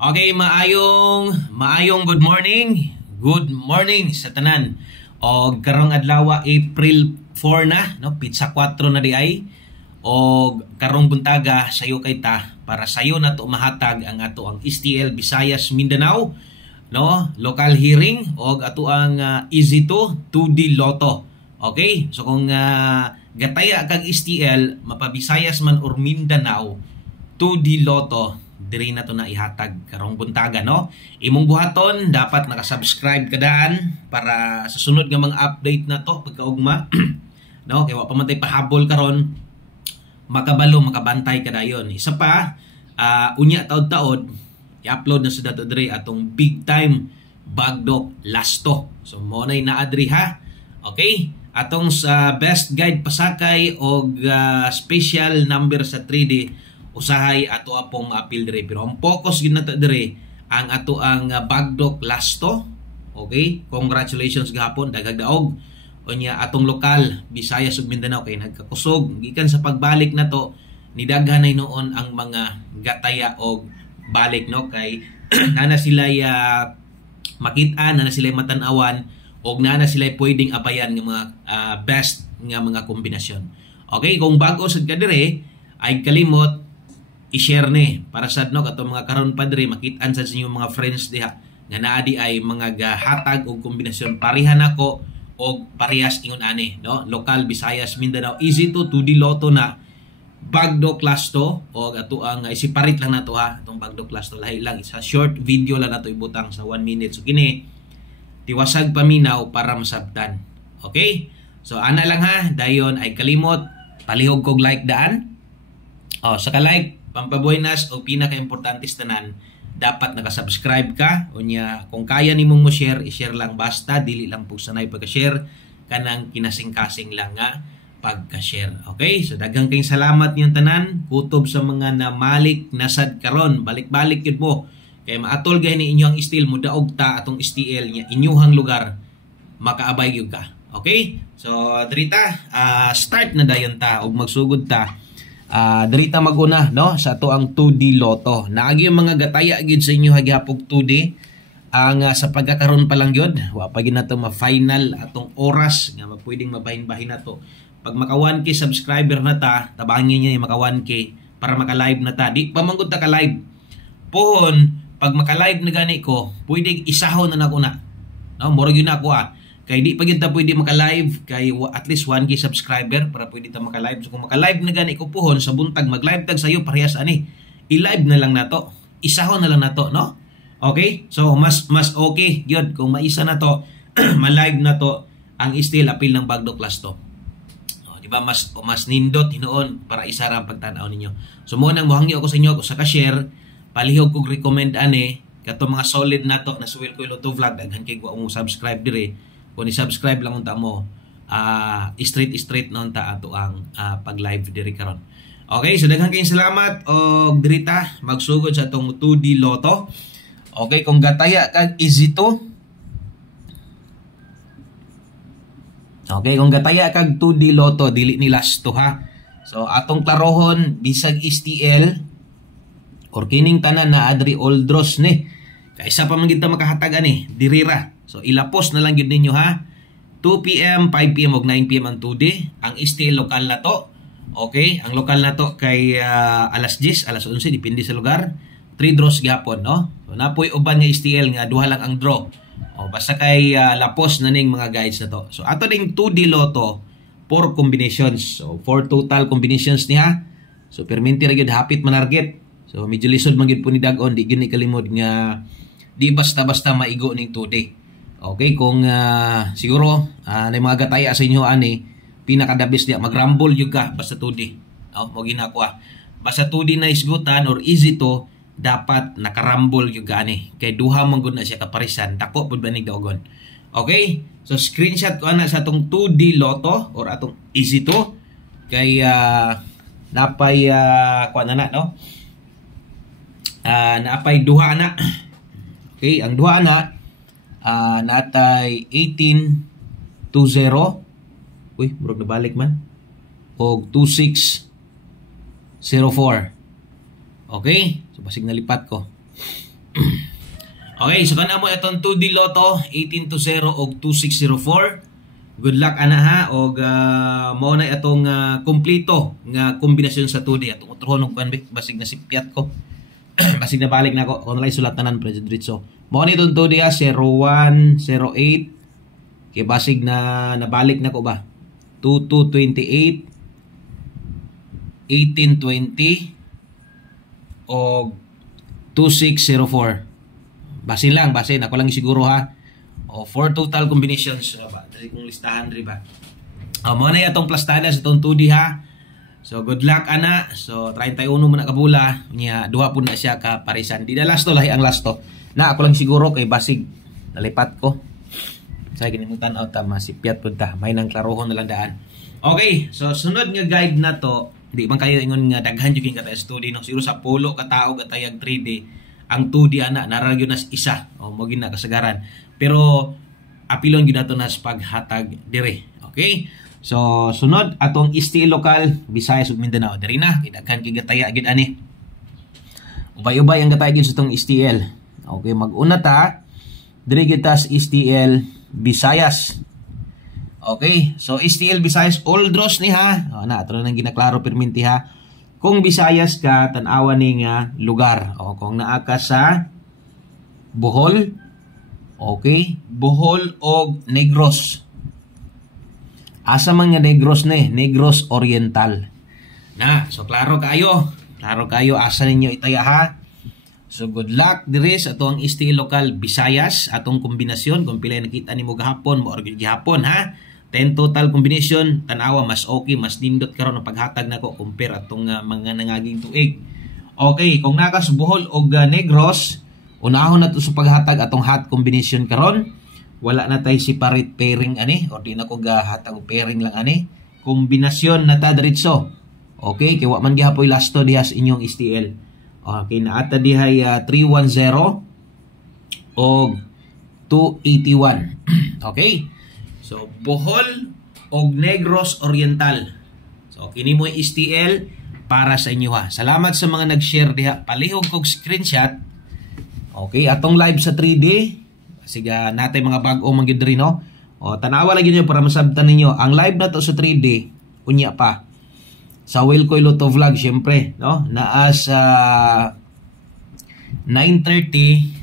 Okay, maayong good morning. Good morning sa tanan. O karong adlaw April 4 na, no? Pizza 4 na di ay. O karong buntaga sayo kay ta para sayo na to mahatag ang ato ang STL Visayas Mindanao, no? Local hearing og ato ang Easy2 2D Lotto. Okay? So kung gataya kag STL mapabisayas man or Mindanao 2D Lotto, diri na to na ihatag karong buntaga, no? Imong buhaton dapat naka-subscribe kadaan para sa sunod nga mga update na to pagkaugma. No, kay wa pa man tay pahabol karon, makabalo makabantay kadayon. Isa pa, unya taod-taod i-upload na sa dato diri atong big time bagdok lasto. So mo nay naa diri ha. Okay? Atong sa best guide pasakay og special number sa 3D usahay ato apong appeal dire, pero ang focus gid nato dire ang ato ang bagdok lasto. Okay, congratulations gahapon, daghag daog unya atong lokal Visayas ug Mindanao kay nagkakusog gikan sa pagbalik nato ni daghan ay noon ang mga gataya og balik, no? Kay nana sila makit-an, nana sila matan-awan og nana sila pwedeng apayan nga mga best nga mga kombinasyon. Okay, kung bago sad ka dire ay kalimot i-share ni para sad, no, kato mga karon padre makit-an sa inyong mga friends diha nga naa di ay mga gahatag og kombinasyon pareha nako og parehas ingon ani, no? Local Visayas Mindanao Easy2 2D Lotto na bagdok lasto og ato ang isiparit lang nato ha atong bagdok lasto, lahi lang isa short video lang nato ibutang sa 1 minute. So kini tiwasag paminaw para masabtan. Okay, so ana lang ha, dayon ay kalimot palihog kog like daan. Sa ka-like pampabuenas o pinaka-importante tanan, dapat nakasubscribe ka. Unya kung kaya nimong mo share, i-share lang basta dili lang pug sanay pagka-share kanang kinasing-kasing lang nga pagka-share. Okay? So daghang kayong salamat niyong tanan, kutob sa mga namalik nasad karon. Balik-balik yun mo. Kay maatol gani inyong STL mo daog ta atong STL nya inyuhang lugar makaabay gyud ka. Okay? So drita start na dayon ta og magsugod ta. Dirita maguna, no, sa ato ang 2D Lotto. Naagi yung mga gataya gid sa inyo hagihapog 2D. Ang sa pagkakaroon pa lang yun, wa pa gid nato ma-final atong oras nga pwedeng mabahin-bahin nato. Pag maka 1K subscriber na ta, tabangin niya yung maka 1K para maka-live na ta. Di pa manggod ta ka-live. Pohon, pag maka-live na gani ko, pwedeng isahon na nako na. No, moro gyud na ako kay di pa gid ta pwede maka-live kay at least 1K subscriber para pwede ta maka-live. So kung maka-live na gani ko pohon sa buntag mag-live tag sayo parehas ani. I-live na lang nato. Isahon na lang nato, no? Okay? So mas okay gyud kung maisa na to, ma-live na to ang STL appeal ng bagdok lasto. Di ba mas nindot hinuon para isa ra ang pagtan-aw ninyo. So mo nang mohangyo ako sa inyo sa ka-share, palihog kog recommend ani kato mga solid nato na suwil ko Lotto vlog daghan kay ko subscribe dire. Kung i-subscribe lang unta mo, straight na unta ato ang pag-live diri karon. Okay, so daghang kayong salamat og dirita magsugod sa atong 2D Lotto. Okay, kung gataya kag Easy2. Okay, kung gataya kag 2D Lotto dili ni lasto ha. So atong klarohon bisag STL or kining tanan na adri old draws ni. Kaysa pa man gid ta makahatag ani, dirira. So ilapos na lang yun ninyo ha. 2 PM, 5 PM o 9 PM ang 2D. Ang STL lokal na to. Okay? Ang lokal na to kay alas 10, alas 11, depende sa lugar. 3 draws gapon, no? So napoy uban nga STL nga duha lang ang draw. Basta kay lapos na ning mga guides na to. So ato ding 2D Lotto, 4 combinations. So 4 total combinations niya. So perminti ra gyud hapit manarget. So medyo lisod man gyud po ni Dagon, di gyud ni kalimod nga di basta-basta maigo ning 2D. Okay, kung siguro na mga gataya sa inyo ani, pinakadabis niya mag-rumble yung ka basta 2D. Mo ginako basta 2D na isgutan or Easy2, dapat naka-rumble yung ka ani. Kay duha man gud na siya kaparisan, dako pud ba ni Dagon. Okay? So screenshot ko ana sa atong 2D Lotto or atong Easy2 kay napay kuan na, no? Napay duha na. Okay, ang duha na natay 1820. Uy, murag nabalik man. O 2604. Okay? So basig nalipat ko. Okay, so kana mo itong 2D Lotto 1820 og 2604. Good luck ana ha, og mao na itong kumplito nga kombinasyon sa 2D. Atong utrohon og basig na sipyat ko. Basig na balik na ko. Kung sulat tanan pre diretso. Mao ni itong 2D 01, 08. Kay basig na nabalik na ko ba. 2228, 1820 o 2604. Basin lang, basin. Ako lang siguro ha. O 4 total combinations ba. Dali kong listahan rin ba. Mo na itong plastada sa itong 2D ha. So good luck ana. So 31 mo na kabula. Nya duha po na siya ka parisan. Di na lasto lahi ang lasto. Na ako lang siguro kay basig nalipat ko. Sa ginimutan out ta masipyat pud ta. May nang klarohon na lang daan. Okay, so sunod nga guide na to. Di man kayo ingon nga daghan jud ka ta study no. Siguro sa pulo ka tawo gatayag 3D. Ang 2D ana naragyo nas isa o mo gina kasagaran pero apilon gyud nato nas paghatag dire. Okay, so sunod atong STL local Visayas ug Mindanao diri na daghan kay gataya gyud ani ubay-ubay ang gataya gyud sa tong STL. Okay, mag-una ta diri gyud tas STL Visayas. Okay, so STL Visayas all draws ni ha na ato nang ginaklaro perminti ha. Kung Visayas ka, tan-awan ni nga lugar. O, kung naa ka sa Bohol, okay, Bohol o Negros. Asa man nga Negros ni? Negros Oriental. Na, so klaro kayo. Klaro kayo, asa ninyo itaya ha. So good luck diri sa atong STL local Visayas. Atong kombinasyon, kung pila nakita ni mo gahapon, mo orgid gihapon ha. 10 total combination, tanawa mas okay, mas nindot karon ang paghatag nako compare atong mga nangaging tuig. Okay, kung nakas Bohol og Negros, unahon na to sa paghatag atong hot combination karon. Wala na tay separate pairing ani, or di na ko gahatag og pairing lang ani. Kombinasyon na ta diretso. Okay, kay wa man gihapoy lasto diha sa inyong STL. Okay, naata dihay 310 og 281. Okay? So, Bohol o Negros Oriental. So, kini mo STL para sa inyo ha. Salamat sa mga nag-share diha. Palihog kog screenshot. Okay, atong live sa 3D. Sige, natay mga bag-o manggid diri no. O, tanawa lagi niyo para masabtan ninyo. Ang live na to sa 3D, unya pa. Sa Wilcoy Lotto Vlog, syempre, no? Naa sa 9:30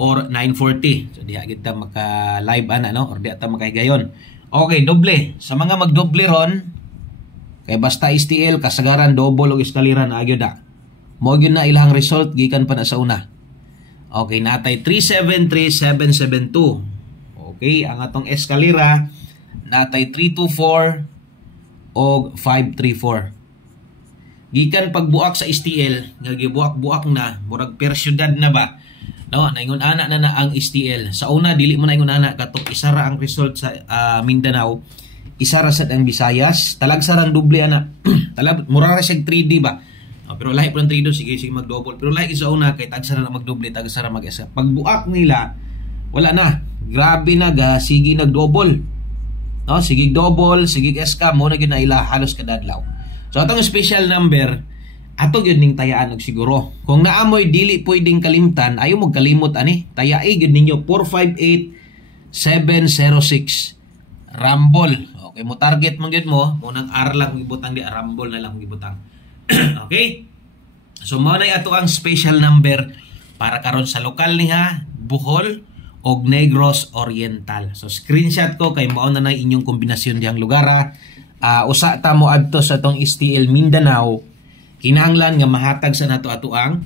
or 9:40. So diha kita maka-live ana no or diha ta makahigayon. Okay, doble. Sa mga magdoble ron kay basta STL kasagaran double og eskalera na agyo da. Mo gyud na ilang result gikan pa na sa una. Okay, natay 373772. Okay, ang atong eskalera natay 324 og 534. Gikan pagbuak sa STL nga gibuak-buak na murag per syudad na ba. No, naingon ana na ang STL. Sa una dili mo naingon ana katok isa ra ang result sa Mindanao, isa ra sad ang Visayas, talagsarang doble ana. Talag mura ra siya 3D ba. Pero lahi pa ng 3D sige mag-double. Pero lahi sa una kay tagsara na mag-double, tagsara mag-isa. Pagbuak nila wala na. Grabe na ga sige nag-double. No, sige double, sige SK mo na gyud na ila halos kada adlaw. So atong special number ato gyud ning tayaan og siguro. Kung naamoy dili pwedeng kalimtan, ayo mo kalimot ani. Tayai gyud ninyo 458706 Rumble. Okay, mo target man gyud mo, mo nang R lang gibutang di Rumble na lang gibutang. Okay? So mo na ato ang special number para karon sa lokal niha Bohol og Negros Oriental. So screenshot ko kay mao na inyong kombinasyon diyang lugar ha. Usa ta mo adto sa tong STL Mindanao. Kinahanglan nga mahatag sa nato ato ang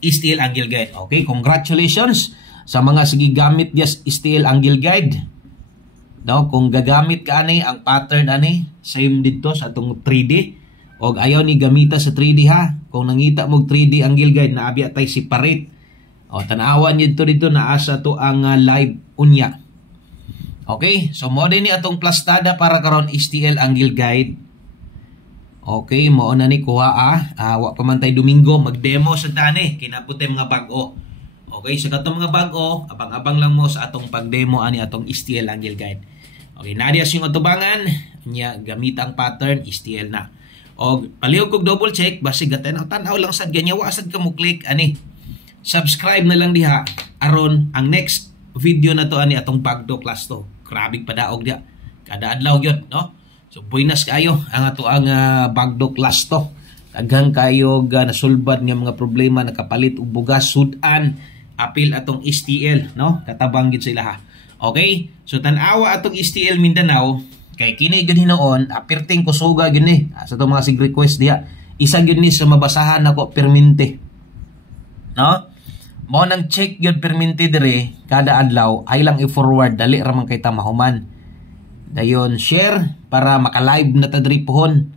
STL Angle Guide. Okay, congratulations sa mga sige gamit yes STL Angle Guide. No, kung gagamit ka ani ang pattern ani same dito sa atong 3D og ayaw ni gamita sa 3D ha. Kung nangita mo 3D Angle Guide na abi tay separate. O tan-awan dito na asa to ang live unya. Okay, so mo din ni atong plastada para karon STL Angle Guide. Okay, mo na ni kuha wa pa man tay Domingo mag-demo sa tani kinabuti mga bag-o. Okay, sa katong mga bag-o, abang-abang lang mo sa atong pag-demo ani atong STL Angle Guide. Okay, nadias yung atubangan nya gamit ang pattern STL na. Og palihog kog double check basig tanaw lang sad ganyawa sad ka mo click ani. Subscribe na lang diha aron ang next video na to ani atong bagdo class to. Grabe padaog dia. Kada adlaw gyud, no? So buenas kayo ang ato ang bagdo class to. Daghang kayo nasulbad nga mga problema nakapalit og bugas sudan apil atong STL, no? Katabang gid sila ha. Okay? So tan-awa atong STL Mindanao kay kini gyud hinoon apirting kusuga gyud ni sa to mga sig request diha. Isa gyud ni sa mabasahan nako permente. No? Mo nang check gyud permente dire kada adlaw ay lang i-forward dali ra man kay ta mahuman. Dayon share para maka-live na ta diri pohon.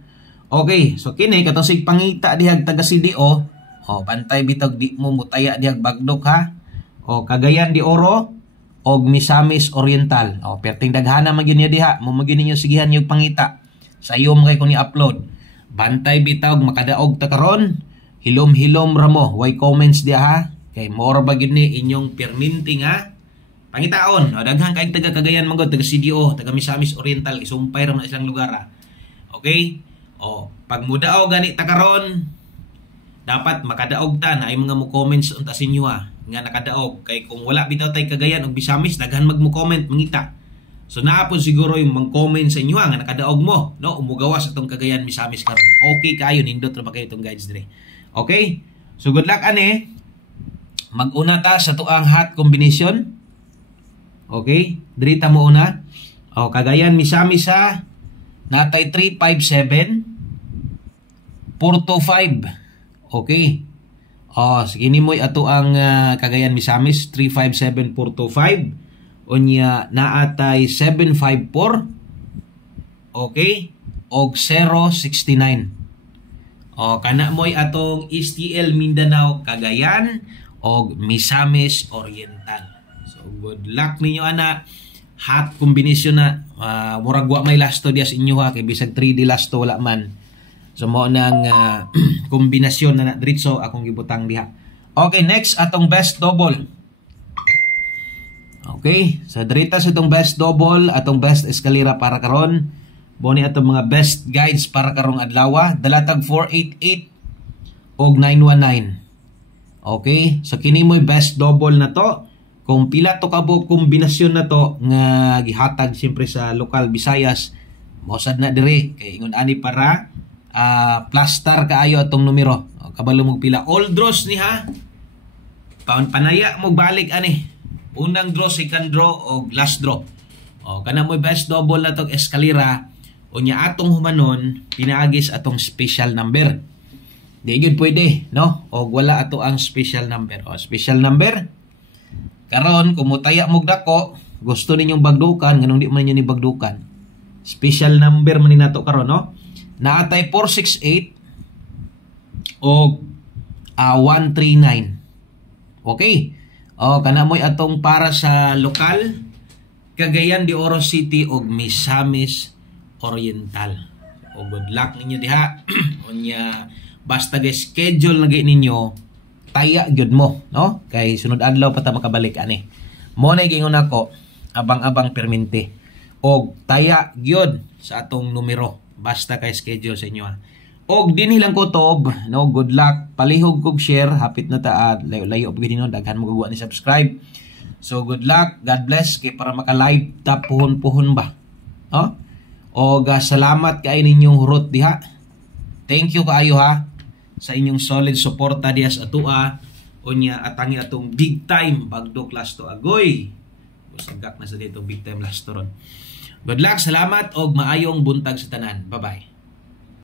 Okay, so kini katong sig pangita dihag taga CDO. O bantay bitag di mo mutaya dihag bagdok ha. O Cagayan de Oro og Misamis Oriental. O perting daghana man gyud niya diha, mo magyud ninyo sigihan yung pangita. Sayo mo kay kun i-upload. Bantay bitag makadaog ta karon. Hilom-hilom ra mo, way comments diha ha. Kay more ba gyud ni inyong perminting ha. Pangitaon, o daghang kay taga Cagayan man gud, taga CDO, taga Misamis Oriental, isumpay ra man isang lugar ha. Okay? O pag mudaog gani ta karon, dapat makadaog ta na ay mga mo comments unta sa inyo ha, nga nakadaog kay kung wala bitaw tay Cagayan og Misamis daghan magmo comment mangita. So naa po siguro yung mang-comment sa inyo nga nakadaog mo, no? Umugawas atong Cagayan Misamis karon. Okay kayo nindot ra ba kayo itong guides dire. Okay? So good luck ani. Mag-una ta sa tuang hot combination. Okay? Diri ta mo una. O Cagayan Misamis ha. Natay 357 425. Okay. O sige ni moy ato ang Cagayan Misamis 357 425. Unya naatay 754. Okay? Og 069. O kana moy atong STL Mindanao Cagayan og Misamis Oriental. So good luck ninyo ana. Hot combination na murag wa may lasto dias inyo ha kay bisag 3D lasto wala man. So mo nang kombinasyon na diretso akong gibutang diha. Okay, next atong best double. Okay, so dirita sa itong best double, atong best eskalera para karon. Boni atong mga best guides para karong adlaw, dalatag 488 og 919. Okay, so kini mo'y best double na to. Kung pila to kabo kombinasyon na to nga gihatag siyempre sa lokal Visayas, mausad na dire kay ingon ani para plaster kaayo atong numero. O, kabalo mo pila all draws ni ha. Panaya mo balik ani. Unang draw, second draw o last draw. O kana mo'y best double na tong eskalera. Unya atong humanon pinaagis atong special number. Di gyud pwede, no? O wala ato ang special number. O special number karon kumutaya mo dako, gusto ninyong bagdukan nganong di man niyo ni bagdukan. Special number man ni nato karon, no? Naatay 468 o 139. Okay. O kana mo'y atong para sa lokal Cagayan de Oro City og Misamis Oriental. O good luck ninyo diha. Unya basta schedule lagi ninyo taya gyud mo, no? Kay sunod adlaw pa ta makabalik ani. Mo na gingon nako abang-abang permente. Og taya gyud sa atong numero basta kay schedule sa inyo ha. Og dinhi lang kutob, no? Good luck. Palihog kog share, hapit na ta layo-layo pag no daghan mo gugwa ni subscribe. So good luck, God bless kay para maka-live ta puhon-puhon ba. No? Og salamat kay ninyong hurot diha. Thank you kaayo ha sa inyong solid suporta diha sa atua. Unya atangi atong big time bagdo class to agoy. Usagak na sa dito big time last ron. Good luck, salamat og maayong buntag sa tanan. Bye-bye.